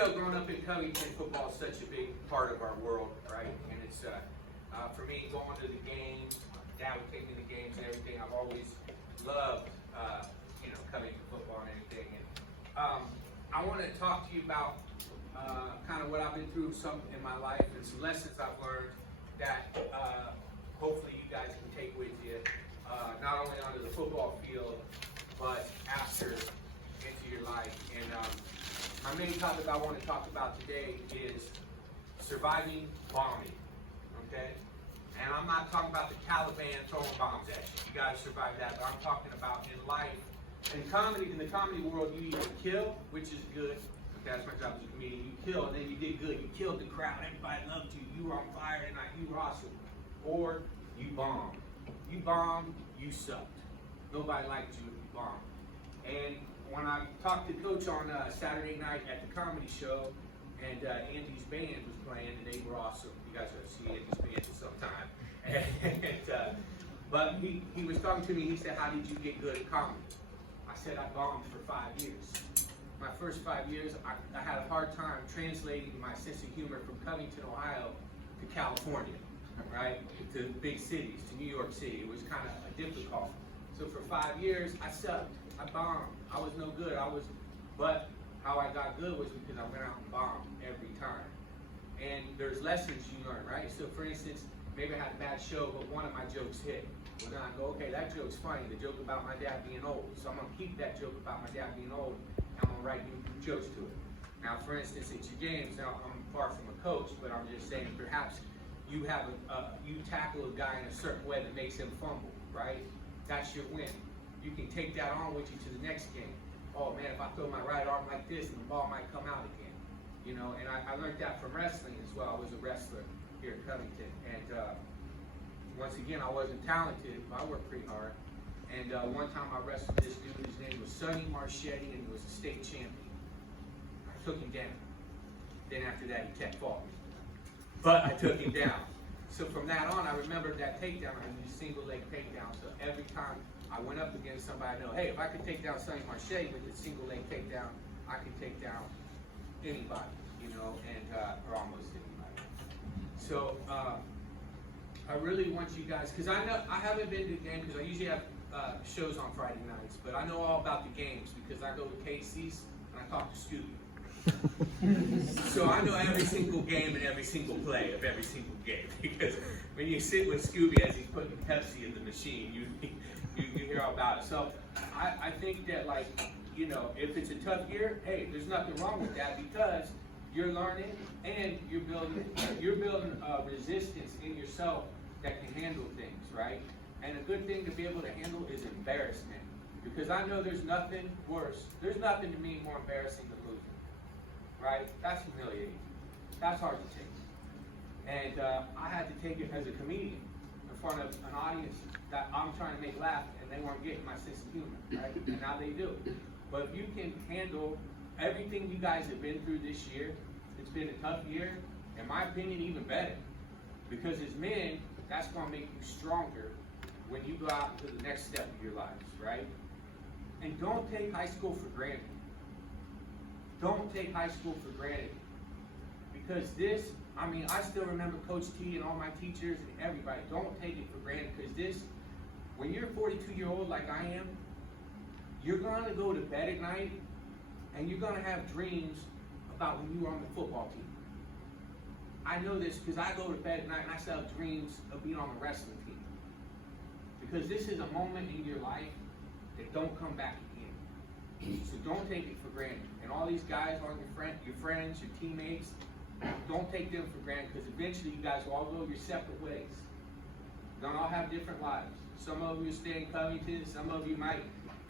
know, growing up in Covington, football is such a big part of our world, right? And it's, for me, going to the games, my dad would take me to the games and everything. I've always loved, Covington football and everything. And I want to talk to you about kind of what I've been through in my life and some lessons I've learned that hopefully you guys can take with you, not only onto the football field, but after into your life. And my main topic I want to talk about today is surviving bombing, okay? And I'm not talking about the Taliban throwing bombs at you. You got to survive that. But I'm talking about in life. In the comedy world, you either kill, which is good. Okay, that's my job as a comedian. You kill, and then you did good. You killed the crowd. Everybody loved you. You were on fire tonight. You were awesome. Or you bombed. You bombed, you sucked. Nobody liked you if you bombed. And when I talked to Coach on Saturday night at the comedy show, and Andy's band was playing, and they were awesome. You guys have to see Andy's band sometime. But he was talking to me. He said, "How did you get good at comedy?" I said, "I bombed for 5 years. My first 5 years, I had a hard time translating my sense of humor from Covington, Ohio, to California, right? To big cities, to New York City. It was kind of difficult. So for 5 years, I sucked. I bombed. I was no good. But how I got good was because I went out and bombed every time. And there's lessons you learn, right? So for instance, maybe I had a bad show, but one of my jokes hit. Well, then I go, okay, that joke's funny. The joke about my dad being old. So I'm going to keep that joke about my dad being old, and I'm going to write new jokes to it. Now, for instance, at your games, now I'm far from a coach, but I'm just saying perhaps you tackle a guy in a certain way that makes him fumble, right? That's your win. You can take that on with you to the next game. Oh man, if I throw my right arm like this, and the ball might come out again. You know, and I learned that from wrestling as well. I was a wrestler here at Covington, and once again, I wasn't talented, but I worked pretty hard. And one time I wrestled this dude, his name was Sonny Marchetti, and he was a state champion. I took him down. Then after that, he kept falling. But I took him down. So from that on, I remembered that takedown. I used single leg takedown. So every time I went up against somebody, I know, hey, if I could take down Sonny Marchetti with a single leg takedown, I could take down anybody, and or almost anybody. So I really want you guys, because I know I haven't been to the game because I usually have shows on Friday nights, but I know all about the games because I go to Casey's and I talk to Scooby. So I know every single game and every single play of every single game because when you sit with Scooby as he's putting Pepsi in the machine, you hear all about it. So I think that, if it's a tough year, hey, there's nothing wrong with that because you're learning and you're building resistance in yourself that can handle things, right? And a good thing to be able to handle is embarrassment, because I know there's nothing worse. There's nothing to me more embarrassing than losing, right? That's humiliating. That's hard to take. And I had to take it as a comedian in front of an audience that I'm trying to make laugh, and they weren't getting my sense of humor, right? And now they do. But if you can handle everything you guys have been through this year, it's been a tough year, in my opinion, even better. Because as men, that's going to make you stronger when you go out into the next step of your lives, right? And don't take high school for granted. Don't take high school for granted. Because I still remember Coach T and all my teachers and everybody. Don't take it for granted, because when you're a 42-year-old like I am, you're going to go to bed at night and you're going to have dreams about when you were on the football team. I know this because I go to bed at night and I still have dreams of being on the wrestling team. Because this is a moment in your life that don't come back again. So don't take it for granted. And all these guys, all your friends, your teammates, don't take them for granted, because eventually you guys will all go your separate ways. You don't all have different lives. Some of you stay in Covington, some of you might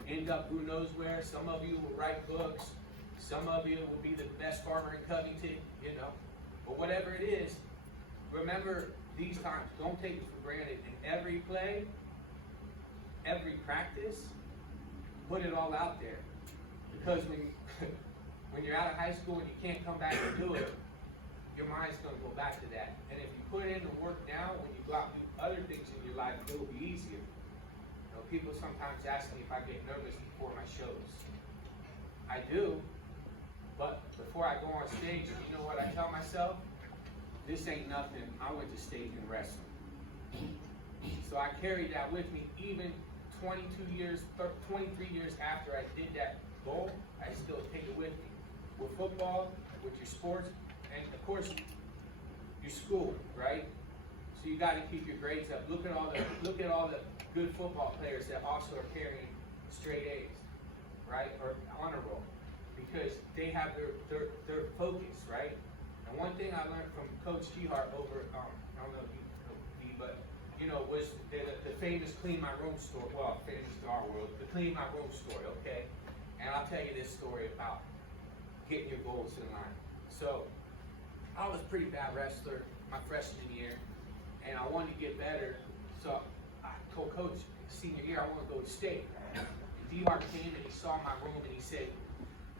end up who knows where, some of you will write books, some of you will be the best farmer in Covington, But whatever it is, remember these times. Don't take it for granted. In every play, every practice, put it all out there. Because when you're out of high school and you can't come back and do it, your mind's going to go back to that. And if you put in the work now, when you go out and do other things in your life, it will be easier. People sometimes ask me if I get nervous before my shows. I do, But before I go on stage, you know what I tell myself? This ain't nothing. I went to state and wrestling. So I carried that with me even 23 years after I did that goal. I still take it with me. With football, with your sports, and of course, your school, right? So you got to keep your grades up. Look at all the good football players that also are carrying straight A's, right, or honor roll, because they have their focus, right? And one thing I learned from Coach G Hart over, I don't know if you know me, but was the famous clean my room story. Well, famous to our world, the clean my room story, okay? And I'll tell you this story about getting your goals in line. So I was a pretty bad wrestler my freshman year, and I wanted to get better. So I told Coach senior year I want to go to state. And D Hart came and he saw my room and he said,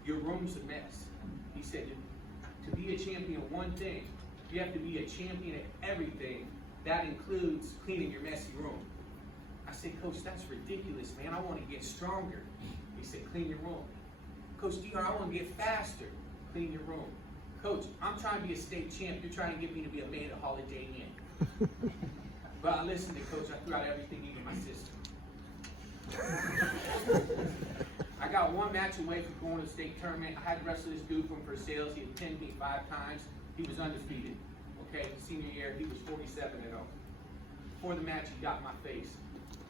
"Your room's a mess." He said, "To be a champion of one thing, you have to be a champion at everything. That includes cleaning your messy room." I said, "Coach, that's ridiculous, man. I want to get stronger." He said, "Clean your room." "Coach D, I want to get faster." "Clean your room." "Coach, I'm trying to be a state champ. You're trying to get me to be a man at Holiday Inn." But I listened to Coach. I threw out everything in my system. I got one match away from going to the state tournament. I had to wrestle this dude from Versailles. He had pinned me 5 times. He was undefeated. Okay, senior year, he was 47-0. Before the match, he got in my face.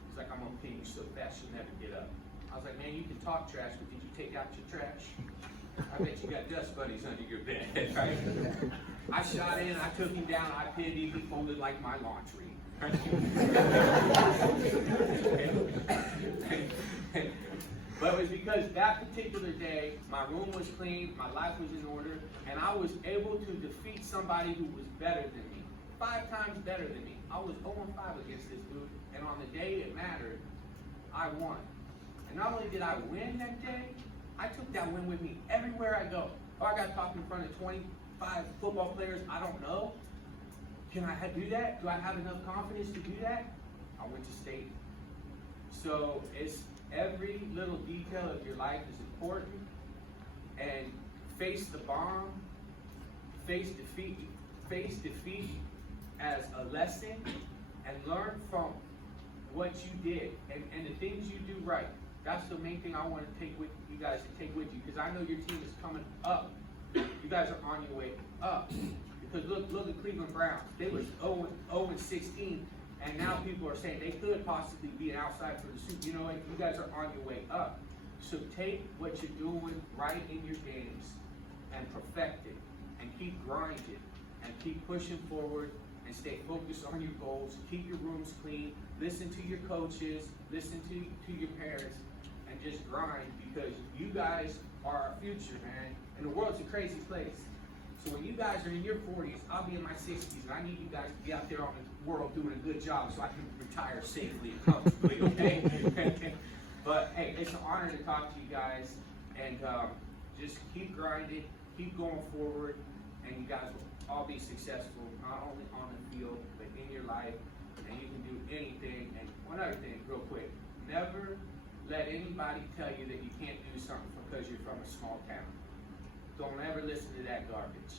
He's like, "I'm gonna pin you so fast you'll never get up." I was like, "Man, you can talk trash, but did you take out your trash? I bet you got dust bunnies under your bed," right? I shot in, I took him down, I pinned him, he folded like my laundry. But it was because that particular day, my room was clean, my life was in order, and I was able to defeat somebody who was better than me, 5 times better than me. I was 0-5 against this dude, and on the day it mattered, I won. And not only did I win that day, I took that win with me everywhere I go. Oh, I got to talk in front of 25 football players I don't know. Can I do that? Do I have enough confidence to do that? I went to state. So it's every little detail of your life is important. And face the bomb, face defeat as a lesson, and learn from what you did and the things you do right. That's the main thing I want to take with you guys to take with you, because I know your team is coming up. You guys are on your way up. Because look at Cleveland Browns. They were 0-16, and now people are saying they could possibly be an outside for the Super. You know what? You guys are on your way up. So take what you're doing right in your games and perfect it, and keep grinding, and keep pushing forward, and stay focused on your goals. Keep your rooms clean. Listen to your coaches. Listen to your parents, and just grind, because you guys are our future, man. And the world's a crazy place. So when you guys are in your 40s, I'll be in my 60s, and I need you guys to be out there on the world doing a good job so I can retire safely and comfortably, okay? But hey, it's an honor to talk to you guys, and just keep grinding, keep going forward, and you guys will all be successful, not only on the field, but in your life, and you can do anything. And one other thing, real quick, never let anybody tell you that you can't do something because you're from a small town. Don't ever listen to that garbage.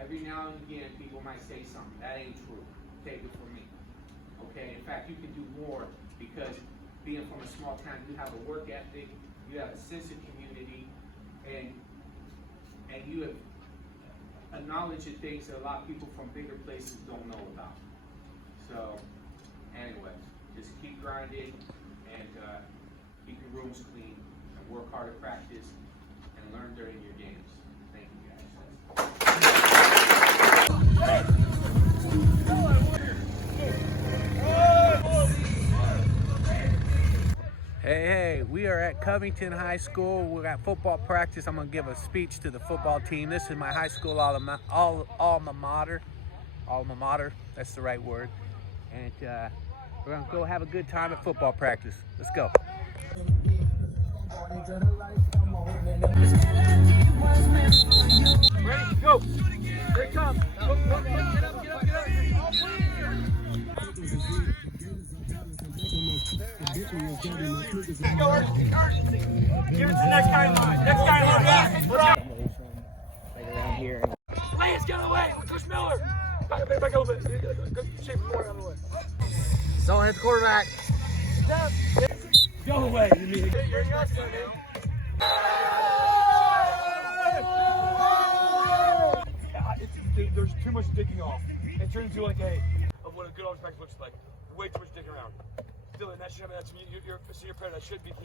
Every now and again, people might say something. That ain't true. Take it from me. Okay? In fact, you can do more, because being from a small town, you have a work ethic, you have a sense of community, and you have a knowledge of things that a lot of people from bigger places don't know about. So, anyways, just keep grinding, and keep your rooms clean, and work hard at practice, and learn during your games. Thank you guys. Hey, we are at Covington High School. We got football practice. I'm going to give a speech to the football team. This is my high school alma mater. Alma mater, that's the right word. And we're going to go have a good time at football practice. Let's go. Ready, go. Here it comes. Go, get up, get up, get up. Give it to the next guy in line. Next guy in line. Miller! Back a little bit. Go shape more out of the way. Don't hit the quarterback. Go away, you mean. You're young, man. There's too much digging off. It turns into like of what a good arms back looks like. Way too much digging around. Dylan, that should, that's your prayer. That should be.